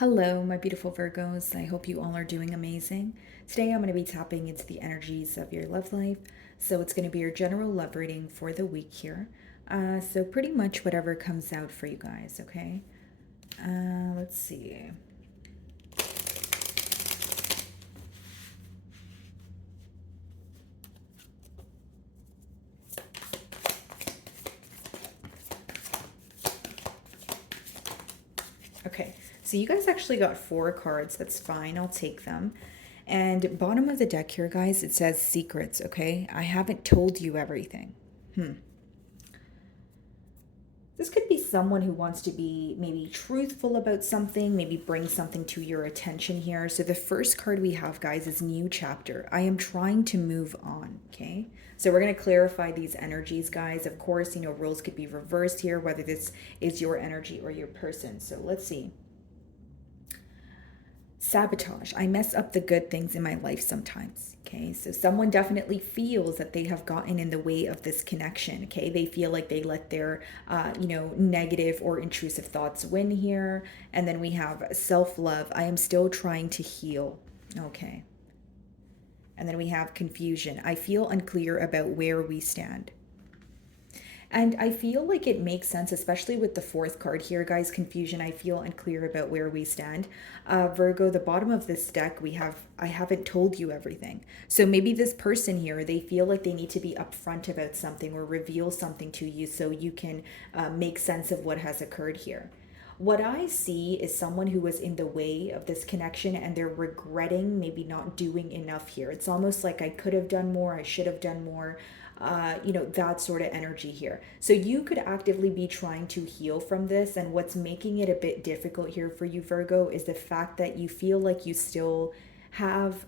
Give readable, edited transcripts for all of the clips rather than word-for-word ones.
Hello, my beautiful Virgos. I hope you all are doing amazing. Today, I'm going to be tapping into the energies of your love life. So, it's going to be your general love reading for the week here. So, pretty much whatever comes out for you guys, okay? Let's see. Okay, so you guys actually got four cards. That's fine. I'll take them. And bottom of the deck here, guys, it says secrets, okay? I haven't told you everything. This could be someone who wants to be maybe truthful about something, maybe bring something to your attention here. So the first card we have, guys, is new chapter. I am trying to move on, okay? So we're going to clarify these energies, guys. Of course, roles could be reversed here, whether this is your energy or your person. So let's see. Sabotage. I mess up the good things in my life sometimes. Okay, so someone definitely feels that they have gotten in the way of this connection. Okay, they feel like they let their, negative or intrusive thoughts win here. And then we have self love. I am still trying to heal. Okay. And then we have confusion. I feel unclear about where we stand. And I feel like it makes sense, especially with the fourth card here, guys. Confusion. I feel unclear about where we stand. Virgo, the bottom of this deck, we have, I haven't told you everything. So maybe this person here, they feel like they need to be upfront about something or reveal something to you so you can make sense of what has occurred here. What I see is someone who was in the way of this connection and they're regretting maybe not doing enough here. It's almost like I could have done more, I should have done more. That sort of energy here. So you could actively be trying to heal from this. And what's making it a bit difficult here for you, Virgo, is the fact that you feel like you still have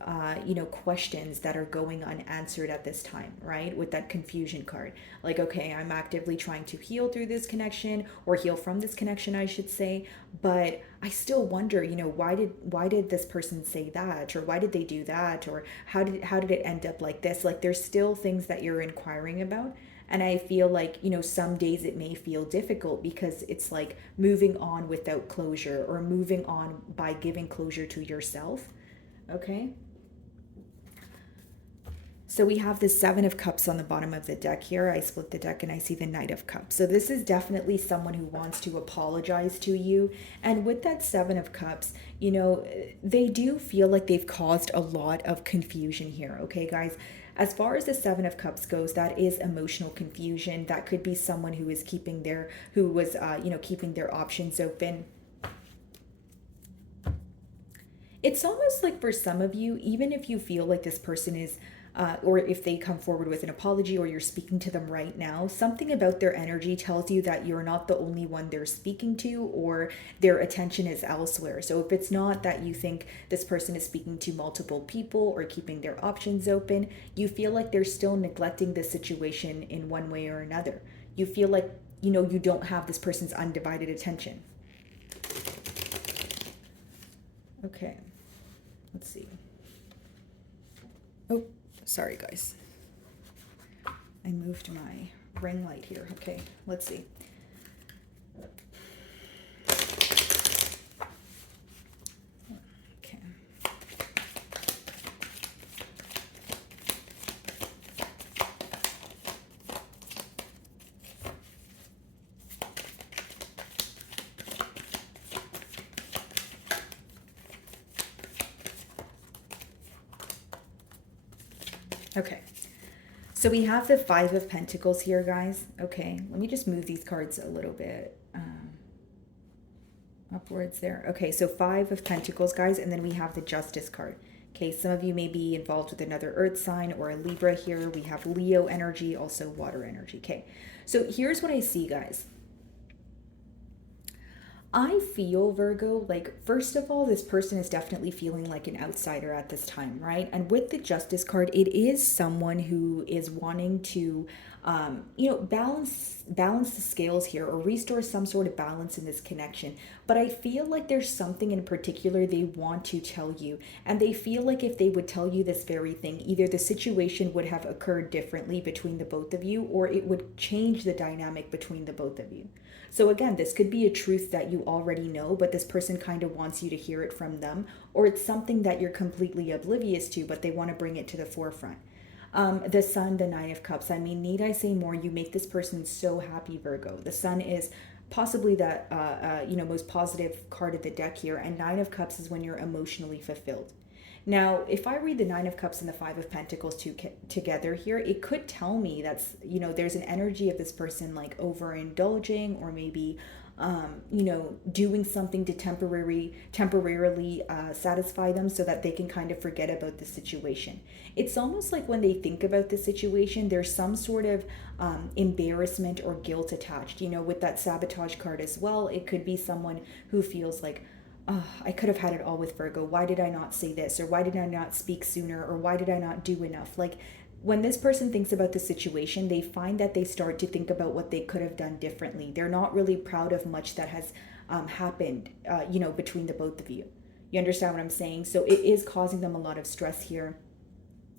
questions that are going unanswered at this time, right? With that confusion card, like, okay, I'm actively trying to heal through this connection, or heal from this connection, I should say, but I still wonder, why did this person say that, or why did they do that, or how did it end up like this? Like, there's still things that you're inquiring about. And I feel like, some days it may feel difficult because it's like moving on without closure, or moving on by giving closure to yourself. Okay. So we have the Seven of Cups on the bottom of the deck here. I split the deck and I see the Knight of Cups. So this is definitely someone who wants to apologize to you. And with that Seven of Cups, they do feel like they've caused a lot of confusion here. Okay, guys? As far as the Seven of Cups goes, that is emotional confusion. That could be someone who is keeping their options open. It's almost like for some of you, even if you feel like this person is, or if they come forward with an apology or you're speaking to them right now, something about their energy tells you that you're not the only one they're speaking to, or their attention is elsewhere. So if it's not that you think this person is speaking to multiple people or keeping their options open, you feel like they're still neglecting the situation in one way or another. You feel like, you don't have this person's undivided attention. Okay. Let's see. Oh, sorry, guys. I moved my ring light here. Okay, let's see. Okay. Okay. So we have the Five of Pentacles here, guys. Okay, let me just move these cards a little bit upwards there. Okay, so Five of Pentacles, guys, and then we have the Justice card. Okay, some of you may be involved with another earth sign or a Libra here. We have Leo energy, also water energy. Okay, so here's what I see, guys. I feel, Virgo, like, first of all, this person is definitely feeling like an outsider at this time, right? And with the Justice card, it is someone who is wanting to, balance the scales here, or restore some sort of balance in this connection. But I feel like there's something in particular they want to tell you. And they feel like if they would tell you this very thing, either the situation would have occurred differently between the both of you, or it would change the dynamic between the both of you. So again, this could be a truth that you already know, but this person kind of wants you to hear it from them, or it's something that you're completely oblivious to, but they want to bring it to the forefront. The sun, the nine of cups. I mean, need I say more? You make this person so happy, Virgo. The sun is possibly the most positive card of the deck here, and nine of cups is when you're emotionally fulfilled. Now, if I read the Nine of Cups and the Five of Pentacles together here, it could tell me that's, there's an energy of this person like overindulging, or maybe, doing something to temporarily satisfy them so that they can kind of forget about the situation. It's almost like when they think about the situation, there's some sort of embarrassment or guilt attached. With that sabotage card as well, it could be someone who feels like, oh, I could have had it all with Virgo. Why did I not say this? Or why did I not speak sooner? Or why did I not do enough? Like, when this person thinks about the situation, they find that they start to think about what they could have done differently. They're not really proud of much that has happened, between the both of you. You understand what I'm saying? So it is causing them a lot of stress here.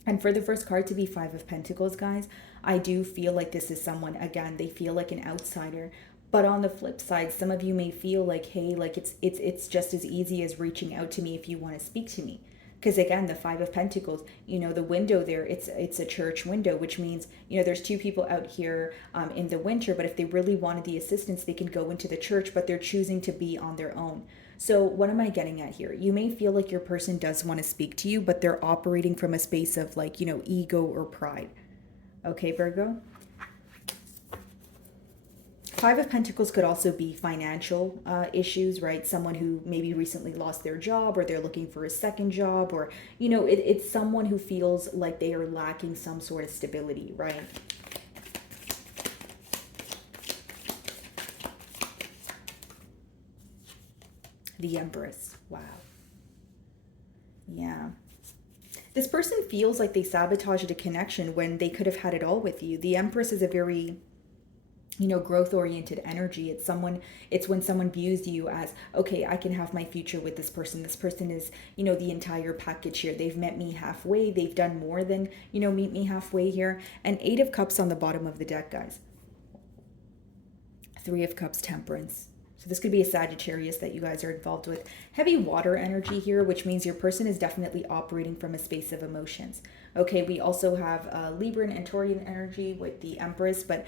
And for the first card to be Five of Pentacles, guys, I do feel like this is someone, again, they feel like an outsider. But on the flip side, some of you may feel like, hey, like it's just as easy as reaching out to me if you want to speak to me. Because again, the Five of Pentacles, the window there, it's a church window, which means, there's two people out here in the winter, but if they really wanted the assistance, they can go into the church, but they're choosing to be on their own. So what am I getting at here? You may feel like your person does want to speak to you, but they're operating from a space of like, ego or pride. Okay, Virgo? Five of Pentacles could also be financial issues, right? Someone who maybe recently lost their job, or they're looking for a second job, or, it's someone who feels like they are lacking some sort of stability, right? The Empress. Wow. Yeah. This person feels like they sabotaged a connection when they could have had it all with you. The Empress is a very growth oriented energy. It's when someone views you as, okay, I can have my future with this person. This person is, the entire package here. They've met me halfway. They've done more than, meet me halfway here. And Eight of Cups on the bottom of the deck, guys. Three of Cups, Temperance. So this could be a Sagittarius that you guys are involved with. Heavy water energy here, which means your person is definitely operating from a space of emotions. Okay, we also have Libran and Taurian energy with the Empress, but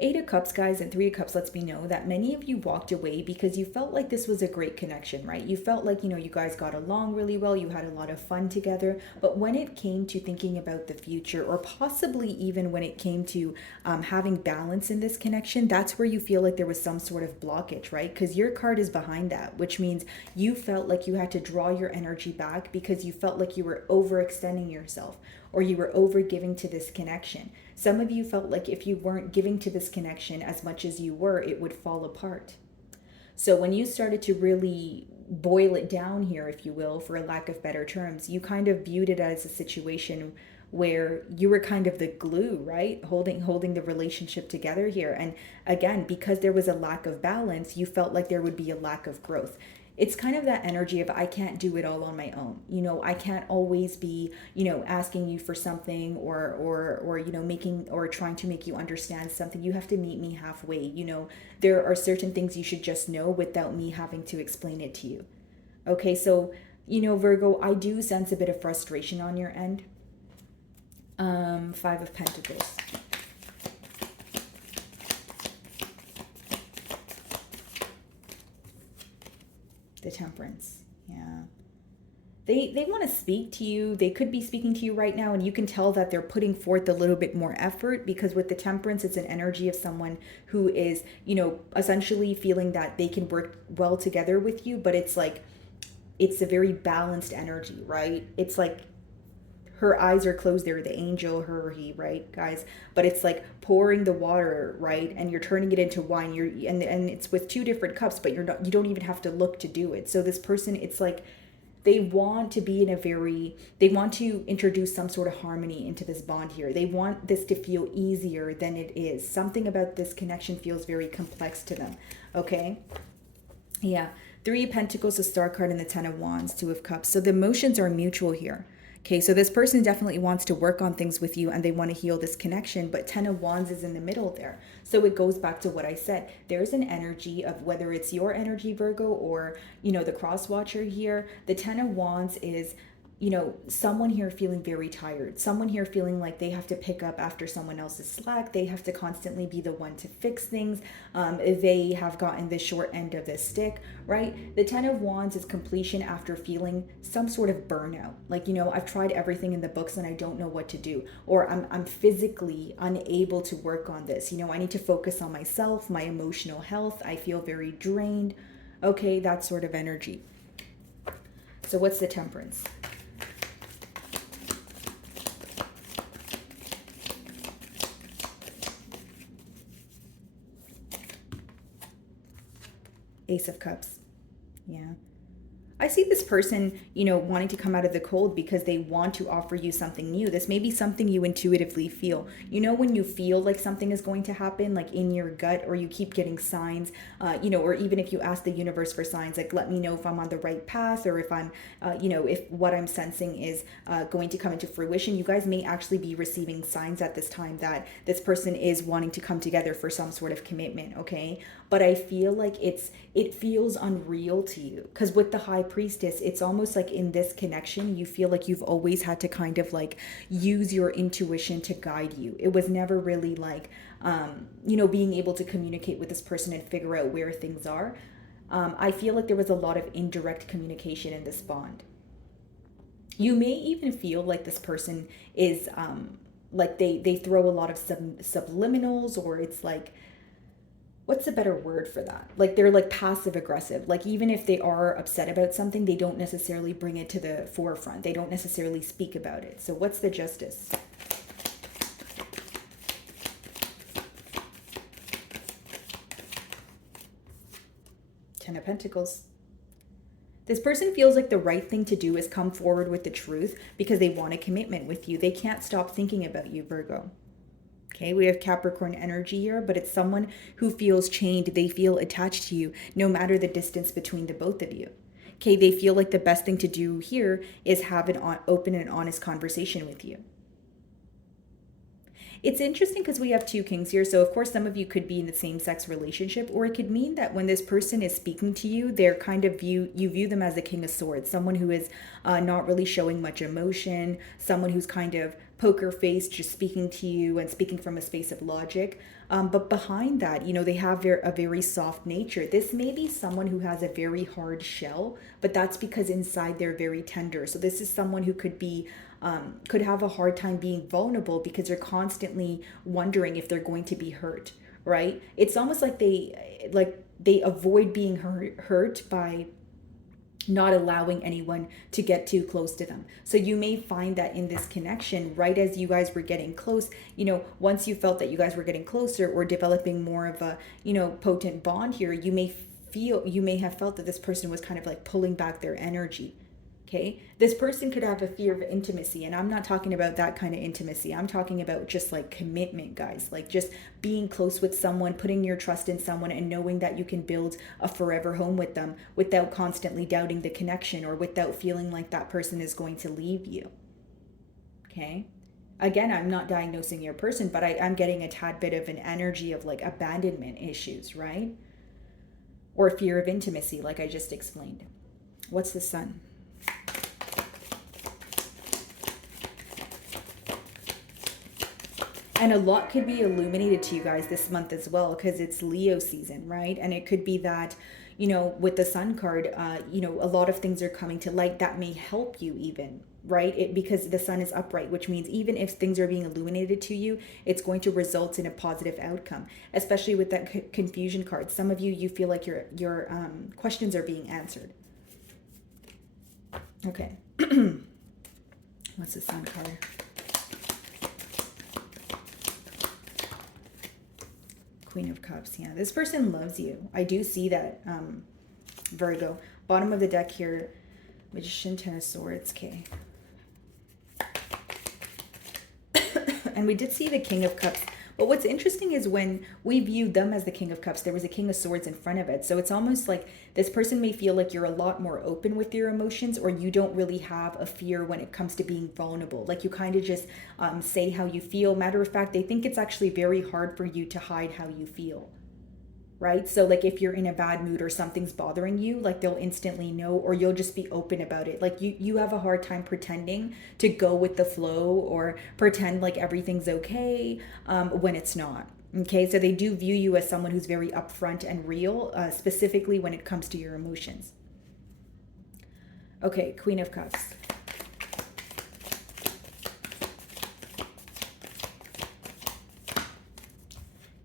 Eight of Cups, guys, and Three of Cups lets me know that many of you walked away because you felt like this was a great connection, right? You felt like, you guys got along really well. You had a lot of fun together. But when it came to thinking about the future, or possibly even when it came to having balance in this connection, that's where you feel like there was some sort of blockage, right? Because your card is behind that, which means you felt like you had to draw your energy back because you felt like you were overextending yourself, or you were over giving to this connection. Some of you felt like if you weren't giving to this connection as much as you were, it would fall apart. So when you started to really boil it down here, if you will, for a lack of better terms, you kind of viewed it as a situation where you were kind of the glue, right? Holding the relationship together here. And again, because there was a lack of balance, you felt like there would be a lack of growth. It's kind of that energy of, I can't do it all on my own. I can't always be, asking you for something, or making, or trying to make you understand something. You have to meet me halfway. There are certain things you should just know without me having to explain it to you. Okay, so, Virgo, I do sense a bit of frustration on your end. Five of Pentacles. The Temperance. Yeah. They want to speak to you. They could be speaking to you right now, and you can tell that they're putting forth a little bit more effort, because with the Temperance, it's an energy of someone who is, essentially feeling that they can work well together with you, but it's like, it's a very balanced energy, right? It's like her eyes are closed. They're the angel, her or he, right, guys? But it's like pouring the water, right? And you're turning it into wine. And it's with two different cups, but you don't even have to look to do it. So this person, it's like they want to be they want to introduce some sort of harmony into this bond here. They want this to feel easier than it is. Something about this connection feels very complex to them, okay? Yeah. Three of Pentacles, the Star card, and the Ten of Wands, Two of Cups. So the emotions are mutual here. Okay, so this person definitely wants to work on things with you and they want to heal this connection, but Ten of Wands is in the middle there. So it goes back to what I said. There's an energy of whether it's your energy, Virgo, or, the cross watcher here. The Ten of Wands is, someone here feeling very tired, someone here feeling like they have to pick up after someone else's slack, they have to constantly be the one to fix things, they have gotten the short end of the stick, right? The Ten of Wands is completion after feeling some sort of burnout, like, I've tried everything in the books and I don't know what to do, or I'm physically unable to work on this, I need to focus on myself, my emotional health, I feel very drained. Okay, that sort of energy. So what's the Temperance? Ace of Cups. Yeah. I see this person, wanting to come out of the cold because they want to offer you something new. This may be something you intuitively feel. When you feel like something is going to happen, like in your gut, or you keep getting signs, or even if you ask the universe for signs, like, let me know if I'm on the right path, or if I'm, if what I'm sensing is going to come into fruition. You guys may actually be receiving signs at this time that this person is wanting to come together for some sort of commitment, okay? But I feel like it feels unreal to you, because with the High Priestess, it's almost like in this connection you feel like you've always had to kind of like use your intuition to guide you. It was never really like being able to communicate with this person and figure out where things are. I feel like there was a lot of indirect communication in this bond. You may even feel like this person is like they throw a lot of subliminals, or it's like, what's a better word for that? Like they're like passive aggressive. Like even if they are upset about something, they don't necessarily bring it to the forefront. They don't necessarily speak about it. So what's the Justice? Ten of Pentacles. This person feels like the right thing to do is come forward with the truth because they want a commitment with you. They can't stop thinking about you, Virgo. Okay, we have Capricorn energy here, but it's someone who feels chained. They feel attached to you no matter the distance between the both of you. Okay, they feel like the best thing to do here is have an open and honest conversation with you. It's interesting because we have two kings here. So of course, some of you could be in the same sex relationship, or it could mean that when this person is speaking to you, they're kind of you view them as the King of Swords, someone who is not really showing much emotion, someone who's kind of poker faced, just speaking to you and speaking from a space of logic. But behind that, they have a very soft nature. This may be someone who has a very hard shell, but that's because inside they're very tender. So this is someone who could have a hard time being vulnerable because they're constantly wondering if they're going to be hurt, right? It's almost like they avoid being hurt by not allowing anyone to get too close to them. So you may find that in this connection, right as you guys were getting close, once you felt that you guys were getting closer or developing more of a, potent bond here, you may have felt that this person was kind of like pulling back their energy. Okay, this person could have a fear of intimacy, and I'm not talking about that kind of intimacy. I'm talking about just like commitment, guys, like just being close with someone, putting your trust in someone, and knowing that you can build a forever home with them without constantly doubting the connection, or without feeling like that person is going to leave you. Okay, again, I'm not diagnosing your person, but I'm getting a tad bit of an energy of like abandonment issues, right? Or fear of intimacy, like I just explained. What's the Sun? And a lot could be illuminated to you guys this month as well, because it's Leo season, right? And it could be that, with the Sun card, a lot of things are coming to light that may help you even, right? Because the Sun is upright, which means even if things are being illuminated to you, it's going to result in a positive outcome, especially with that confusion card. Some of you feel like your questions are being answered. Okay. What's the Sun card? Queen of Cups. Yeah, this person loves you. I do see that, Virgo. Bottom of the deck here, Magician, Ten of Swords. Okay. And we did see the King of Cups. But what's interesting is when we view them as the King of Cups, there was a King of Swords in front of it. So it's almost like this person may feel like you're a lot more open with your emotions, or you don't really have a fear when it comes to being vulnerable. Like you kind of just say how you feel. Matter of fact, they think it's actually very hard for you to hide how you feel. Right? So like if you're in a bad mood or something's bothering you, like they'll instantly know, or you'll just be open about it. Like you have a hard time pretending to go with the flow or pretend like everything's okay when it's not. Okay, so they do view you as someone who's very upfront and real, specifically when it comes to your emotions. Okay, Queen of Cups.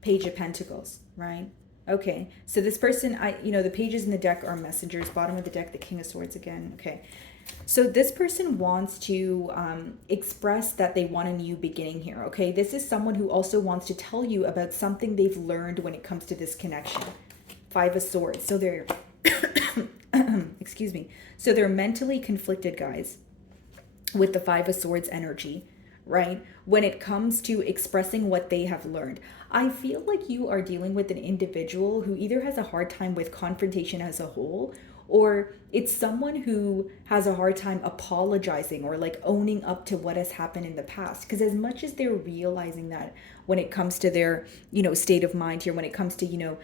Page of Pentacles, right? Okay, so this person, the pages in the deck are messengers. Bottom of the deck, the King of Swords again. Okay, so this person wants to express that they want a new beginning here. Okay, this is someone who also wants to tell you about something they've learned when it comes to this connection. Five of Swords. So they're, excuse me. So they're mentally conflicted, guys, with the Five of Swords energy, right? When it comes to expressing what they have learned. I feel like you are dealing with an individual who either has a hard time with confrontation as a whole, or it's someone who has a hard time apologizing or like owning up to what has happened in the past. Because as much as they're realizing that when it comes to their, state of mind here, when it comes to,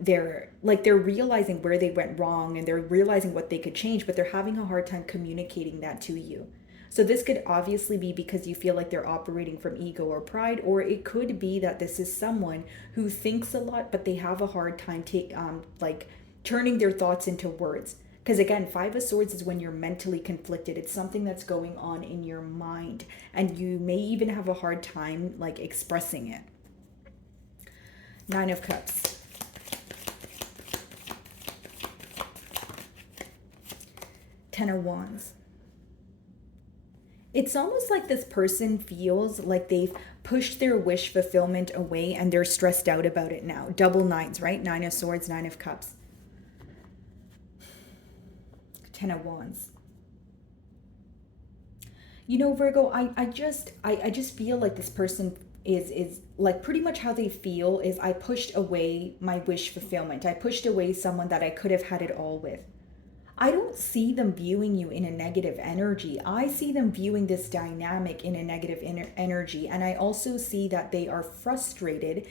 they're realizing where they went wrong and they're realizing what they could change, but they're having a hard time communicating that to you. So this could obviously be because you feel like they're operating from ego or pride, or it could be that this is someone who thinks a lot, but they have a hard time turning their thoughts into words. Because again, Five of Swords is when you're mentally conflicted. It's something that's going on in your mind, and you may even have a hard time like expressing it. Nine of Cups. Ten of Wands. It's almost like this person feels like they've pushed their wish fulfillment away and they're stressed out about it now. Double nines, right? Nine of Swords, Nine of Cups. Ten of Wands. Virgo, I just feel like this person is like pretty much how they feel is I pushed away my wish fulfillment. I pushed away someone that I could have had it all with. I don't see them viewing you in a negative energy. I see them viewing this dynamic in a negative energy. And I also see that they are frustrated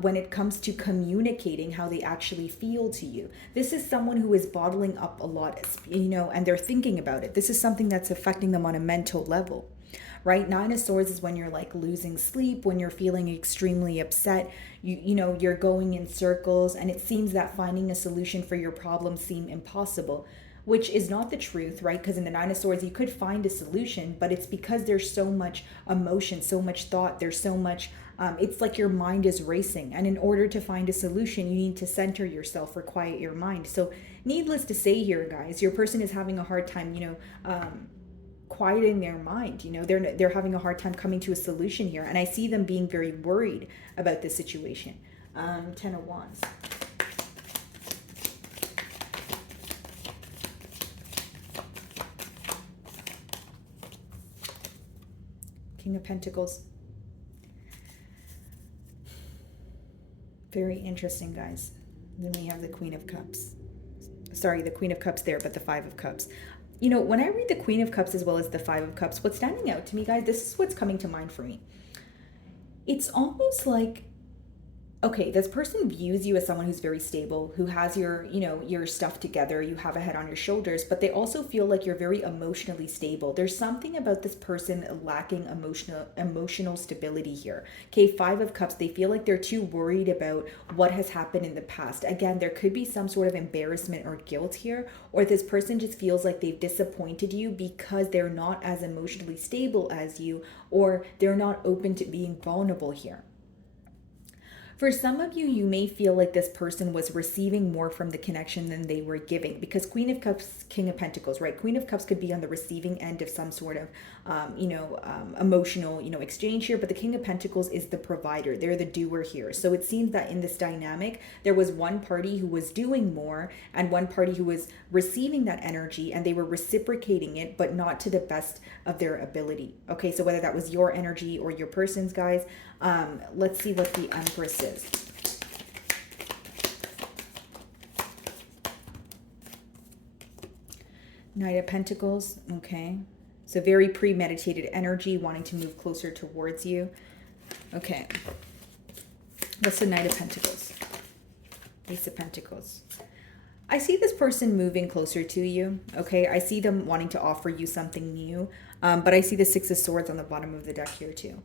when it comes to communicating how they actually feel to you. This is someone who is bottling up a lot, and they're thinking about it. This is something that's affecting them on a mental level. Right? Nine of Swords is when you're like losing sleep, when you're feeling extremely upset, you're going in circles, and it seems that finding a solution for your problems seem impossible, which is not the truth, right? Because in the Nine of Swords, you could find a solution, but it's because there's so much emotion, so much thought, there's so much, it's like your mind is racing. And in order to find a solution, you need to center yourself or quiet your mind. So needless to say here, guys, your person is having a hard time, quieting their mind. They're having a hard time coming to a solution here, and I see them being very worried about this situation. Ten of Wands. King of Pentacles. Very interesting, guys. Then we have the Queen of Cups. Sorry, the Queen of Cups there, but the Five of Cups. When I read the Queen of Cups as well as the Five of Cups, what's standing out to me, guys, this is what's coming to mind for me. It's almost like, okay, this person views you as someone who's very stable, who has your stuff together, you have a head on your shoulders, but they also feel like you're very emotionally stable. There's something about this person lacking emotional stability here. Okay, Five of Cups, they feel like they're too worried about what has happened in the past. Again, there could be some sort of embarrassment or guilt here, or this person just feels like they've disappointed you because they're not as emotionally stable as you, or they're not open to being vulnerable here. For some of you, you may feel like this person was receiving more from the connection than they were giving, because Queen of Cups, King of Pentacles, right? Queen of Cups could be on the receiving end of some sort of, emotional, exchange here, but the King of Pentacles is the provider. They're the doer here. So it seems that in this dynamic, there was one party who was doing more and one party who was receiving that energy, and they were reciprocating it, but not to the best of their ability. Okay, so whether that was your energy or your person's, guys, Let's see what the Empress is. Knight of Pentacles, okay. So very premeditated energy, wanting to move closer towards you. Okay. What's the Knight of Pentacles? Ace of Pentacles. I see this person moving closer to you, okay? I see them wanting to offer you something new, but I see the Six of Swords on the bottom of the deck here too.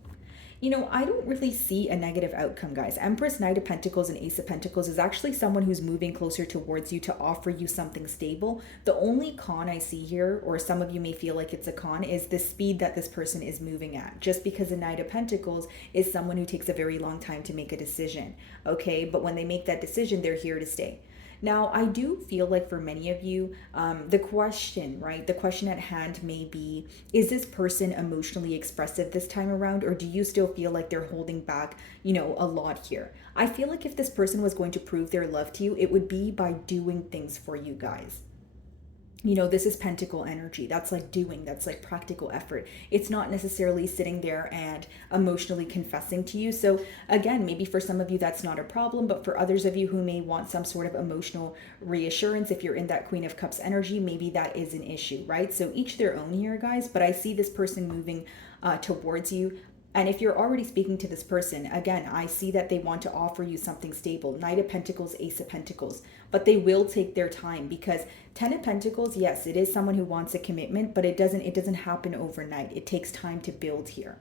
You know, I don't really see a negative outcome, guys. Empress, Knight of Pentacles, and Ace of Pentacles is actually someone who's moving closer towards you to offer you something stable. The only con I see here, or some of you may feel like it's a con, is the speed that this person is moving at. Just because the Knight of Pentacles is someone who takes a very long time to make a decision, okay? But when they make that decision, they're here to stay. Now, I do feel like for many of you, the question, right? The question at hand may be, is this person emotionally expressive this time around, or do you still feel like they're holding back, you know, a lot here? I feel like if this person was going to prove their love to you, it would be by doing things for you guys. You know, this is pentacle energy. That's like doing, that's like practical effort. It's not necessarily sitting there and emotionally confessing to you. So again, maybe for some of you that's not a problem, but for others of you who may want some sort of emotional reassurance, if you're in that Queen of Cups energy, maybe that is an issue, right? So each their own here, guys, but I see this person moving towards you. And if you're already speaking to this person, again, I see that they want to offer you something stable. Knight of Pentacles, Ace of Pentacles. But they will take their time, because Ten of Pentacles, yes, it is someone who wants a commitment, but it doesn't happen overnight. It takes time to build here.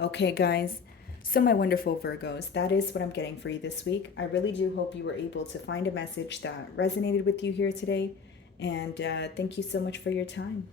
Okay, guys. So my wonderful Virgos, that is what I'm getting for you this week. I really do hope you were able to find a message that resonated with you here today. And thank you so much for your time.